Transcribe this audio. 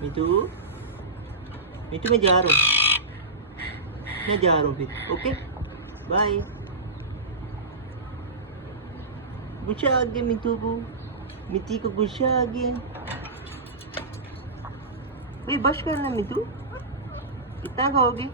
मितू, मितू मैं जा रहा हूँ, मैं जा रहा हूँ फिर। Okay bye. गुस्सा आ गया मितू को, मिती को गुस्सा आ गया। भाई बस करना मितू, कितना खाओगे?